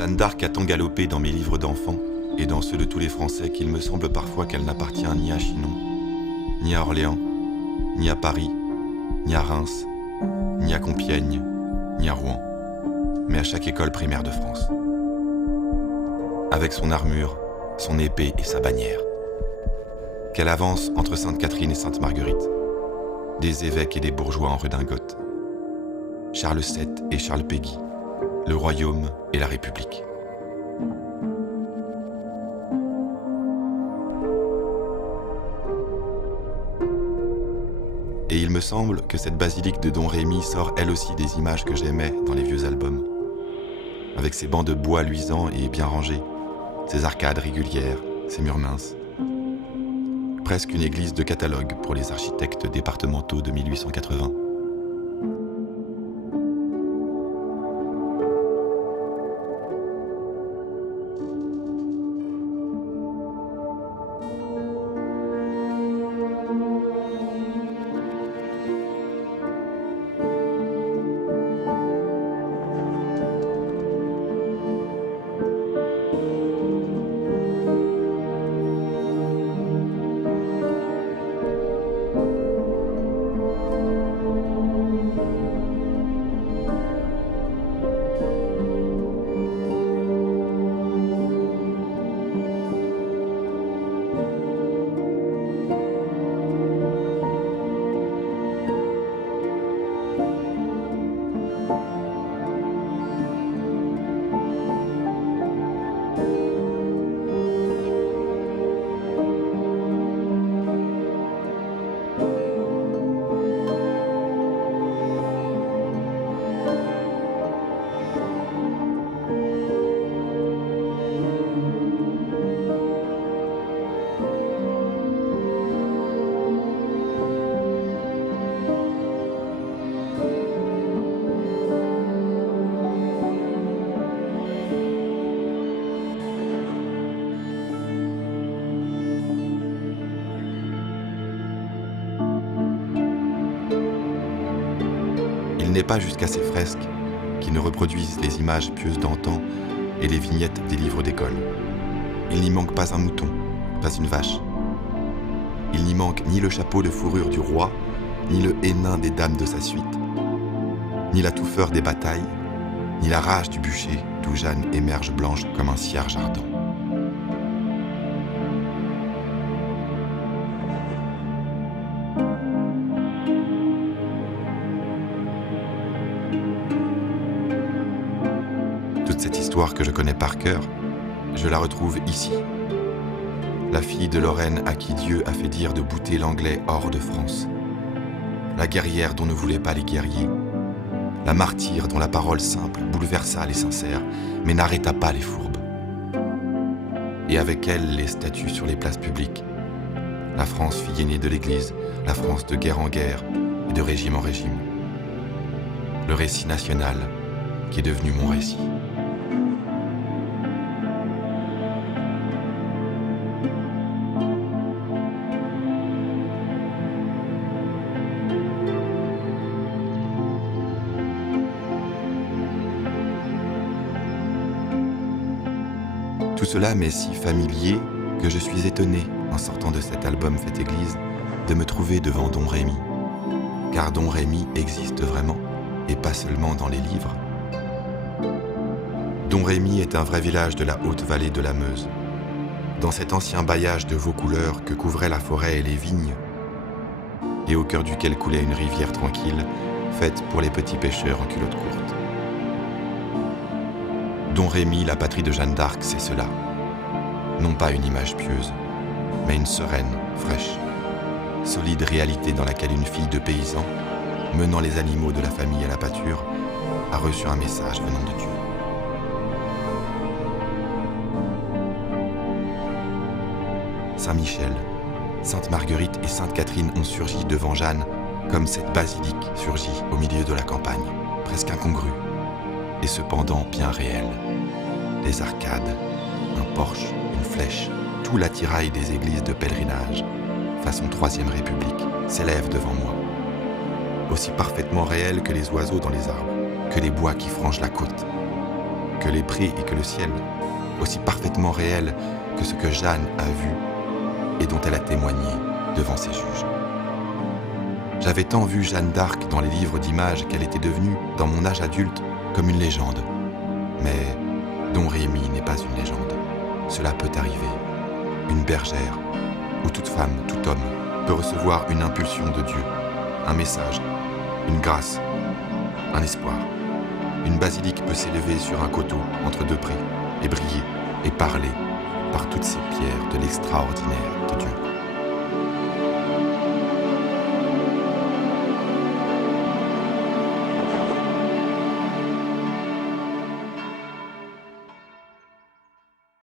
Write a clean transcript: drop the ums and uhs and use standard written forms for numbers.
Jeanne d'Arc a tant galopé dans mes livres d'enfants et dans ceux de tous les Français qu'il me semble parfois qu'elle n'appartient ni à Chinon, ni à Orléans, ni à Paris, ni à Reims, ni à Compiègne, ni à Rouen, mais à chaque école primaire de France. Avec son armure, son épée et sa bannière. Qu'elle avance entre Sainte-Catherine et Sainte-Marguerite, des évêques et des bourgeois en redingote, Charles VII et Charles Péguy, le royaume et la République. Et il me semble que cette basilique de Don Rémy sort elle aussi des images que j'aimais dans les vieux albums. Avec ses bancs de bois luisants et bien rangés, ses arcades régulières, ses murs minces. Presque une église de catalogue pour les architectes départementaux de 1880. Il n'est pas jusqu'à ces fresques qui ne reproduisent les images pieuses d'antan et les vignettes des livres d'école. Il n'y manque pas un mouton, pas une vache. Il n'y manque ni le chapeau de fourrure du roi, ni le hénin des dames de sa suite, ni la touffeur des batailles, ni la rage du bûcher d'où Jeanne émerge blanche comme un cierge ardent. Toute cette histoire que je connais par cœur, je la retrouve ici. La fille de Lorraine à qui Dieu a fait dire de bouter l'anglais hors de France. La guerrière dont ne voulaient pas les guerriers. La martyre dont la parole simple bouleversa les sincères, mais n'arrêta pas les fourbes. Et avec elle, les statues sur les places publiques. La France fille aînée de l'Église, la France de guerre en guerre et de régime en régime. Le récit national qui est devenu mon récit. Tout cela m'est si familier que je suis étonné, en sortant de cet album Fête Église, de me trouver devant Don Rémy. Car Don Rémy existe vraiment, et pas seulement dans les livres. Don Rémy est un vrai village de la haute vallée de la Meuse. Dans cet ancien bailliage de Vaucouleurs que couvraient la forêt et les vignes, et au cœur duquel coulait une rivière tranquille, faite pour les petits pêcheurs en culottes courtes. Don Rémy, la patrie de Jeanne d'Arc, c'est cela. Non pas une image pieuse, mais une sereine, fraîche, solide réalité dans laquelle une fille de paysan, menant les animaux de la famille à la pâture, a reçu un message venant de Dieu. Saint-Michel, Sainte-Marguerite et Sainte-Catherine ont surgi devant Jeanne, comme cette basilique surgit au milieu de la campagne, presque incongrue, et cependant bien réelle. Des arcades, un porche, une flèche, tout l'attirail des églises de pèlerinage, façon Troisième République, s'élève devant moi. Aussi parfaitement réel que les oiseaux dans les arbres, que les bois qui frangent la côte. que les prés et que le ciel, aussi parfaitement réels que ce que Jeanne a vu et dont elle a témoigné devant ses juges. J'avais tant vu Jeanne d'Arc dans les livres d'images qu'elle était devenue, dans mon âge adulte, comme une légende. Mais Don Rémy n'est pas une légende. Cela peut arriver. Une bergère, où toute femme, tout homme, peut recevoir une impulsion de Dieu, un message, une grâce, un espoir. Une basilique peut s'élever sur un coteau entre deux prés et briller et parler par toutes ces pierres de l'extraordinaire de Dieu.